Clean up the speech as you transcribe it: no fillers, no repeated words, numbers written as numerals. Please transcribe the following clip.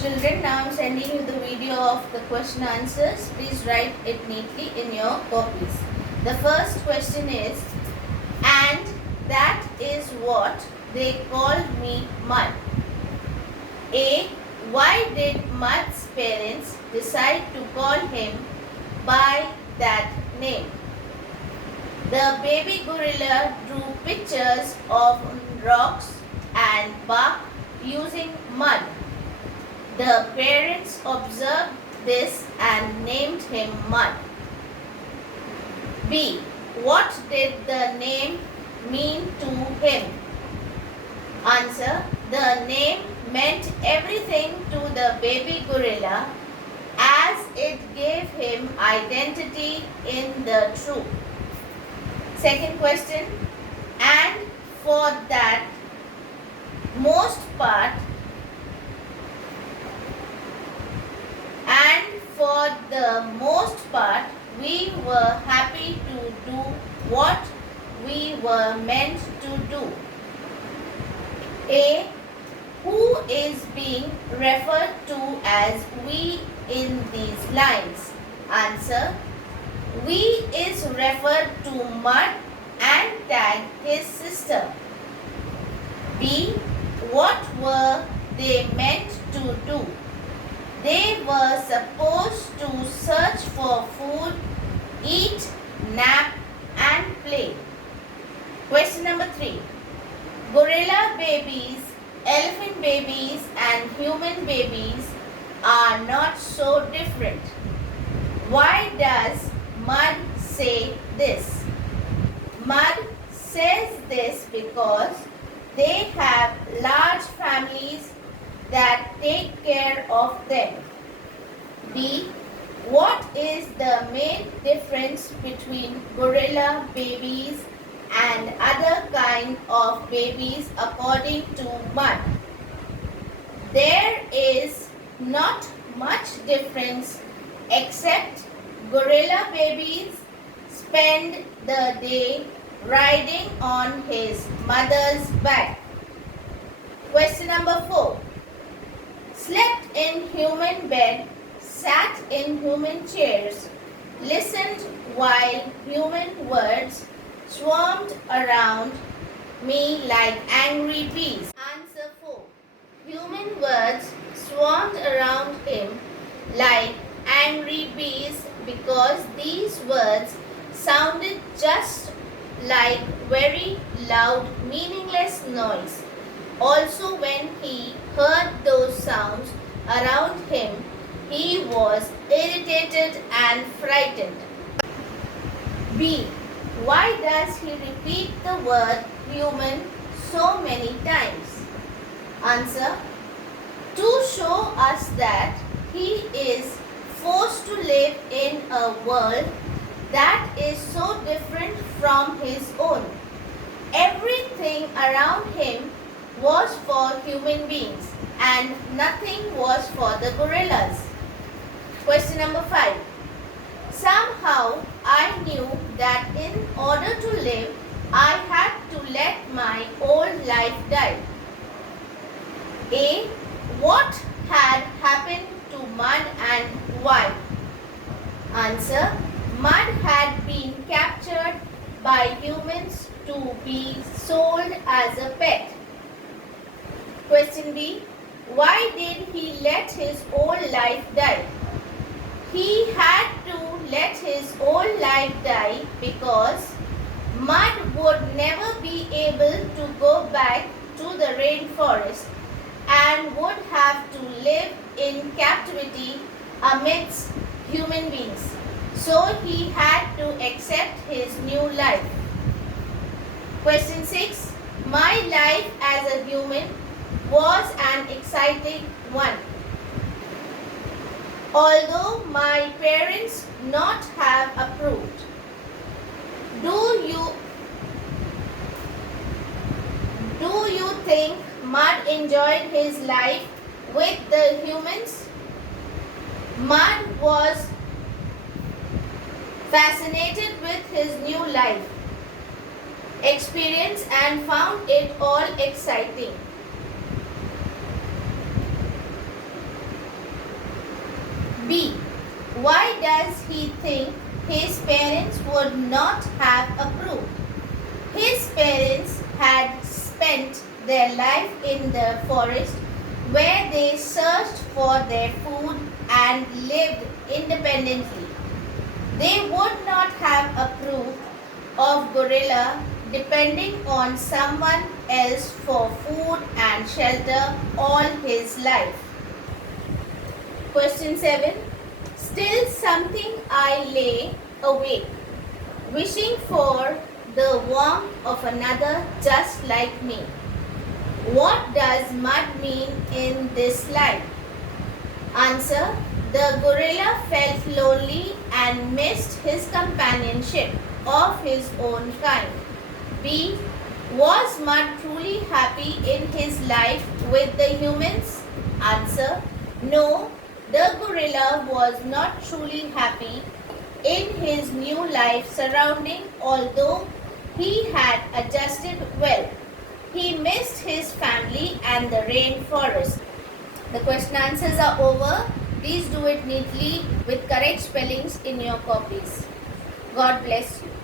Children, now I am sending you the video of the question answers. Please write it neatly in your copies. The first question is, and that is what they called me Mud. A. Why did Mud's parents decide to call him by that name? The baby gorilla drew pictures of rocks and bark using mud. The parents observed this and named him Mud. B. What did the name mean to him? Answer. The name meant everything to the baby gorilla as it gave him identity in the troop. Second question. And for that most part, we were happy to do what we were meant to do. A. Who is being referred to as we in these lines? Answer. We is referred to Mud and Tag, his sister. B. What were they meant to do? They were supposed to search for food, eat, nap, and play. Question number 3. Gorilla babies, elephant babies, and human babies are not so different. Why does Mud say this? Mud says this because they have large families that take care of them. B. What is the main difference between gorilla babies and other kind of babies according to Mud? There is not much difference except gorilla babies spend the day riding on his mother's back. Question number 4. Slept in human bed, sat in human chairs, listened while human words swarmed around me like angry bees. Answer 4. Human words swarmed around him like angry bees because these words sounded just like very loud, meaningless noise. Also, when he heard those sounds around him, he was irritated and frightened. B. Why does he repeat the word human so many times? Answer. To show us that he is forced to live in a world that is so different from his own. Everything around him was for human beings and nothing was for the gorillas. Question number 5. Somehow I knew that in order to live, I had to let my old life die. A. What had happened to Mud and why? Answer. Mud had been captured by humans to be sold as a pet. Question B. Why did he let his old life die? He had to let his old life die because Mud would never be able to go back to the rainforest and would have to live in captivity amidst human beings. So he had to accept his new life. Question 6. My life as a human was an exciting one. Although my parents not have approved. Do you think Mud enjoyed his life with the humans? Mud was fascinated with his new life experience and found it all exciting. B. Why does he think his parents would not have approved? His parents had spent their life in the forest where they searched for their food and lived independently. They would not have approved of gorilla depending on someone else for food and shelter all his life. Question 7. Still something I lay awake, wishing for the warmth of another just like me. What does mud mean in this line? Answer. The gorilla felt lonely and missed his companionship of his own kind. B. Was Mud truly happy in his life with the humans? Answer. No, the gorilla was not truly happy in his new life surrounding, although he had adjusted well. He missed his family and the rainforest. The question answers are over. Please do it neatly with correct spellings in your copies. God bless you.